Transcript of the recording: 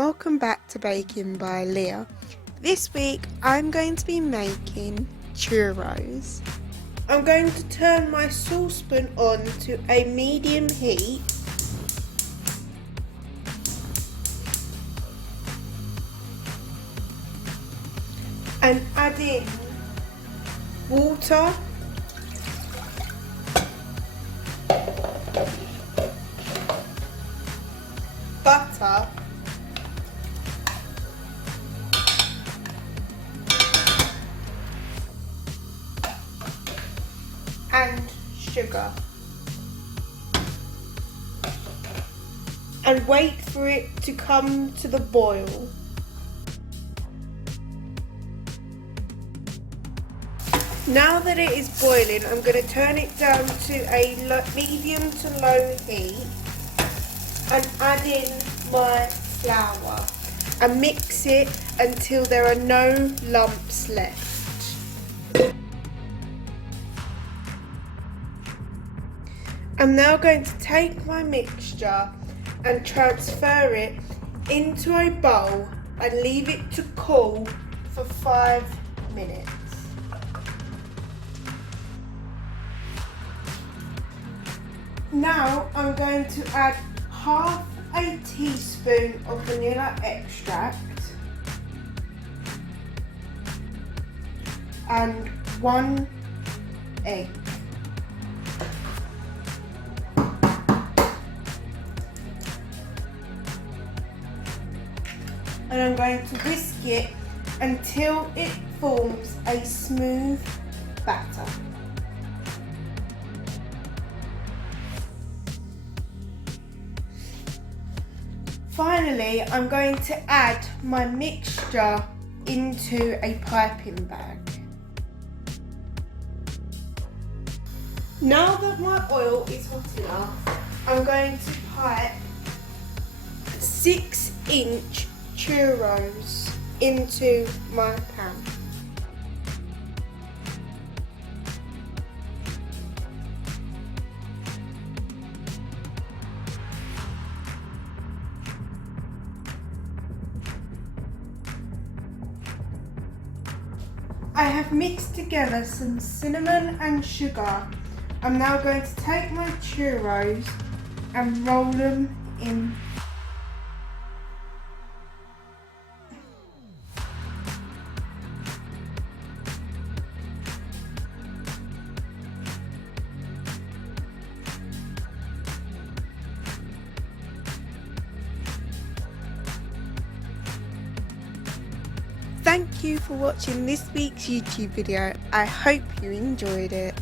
welcome back to Baking by Leah. This week I'm going to be making churros. I'm going to turn my saucepan on to a medium heat and add in water, butter, and sugar, and wait for it to come to the boil. Now that it is boiling, I'm going to turn it down to a medium to low heat and add in my flour and mix it until there are no lumps left. I'm now going to take my mixture and transfer it into a bowl and leave it to cool for 5 minutes. Now I'm going to add half a teaspoon of vanilla extract and 1 egg. And I'm going to whisk it until it forms a smooth batter. Finally, I'm going to add my mixture into a piping bag. Now that my oil is hot enough, I'm going to pipe 6-inch churros into my pan. I have mixed together some cinnamon and sugar. I'm now going to take my churros and roll them in. Thank you for watching this week's YouTube video. I hope you enjoyed it.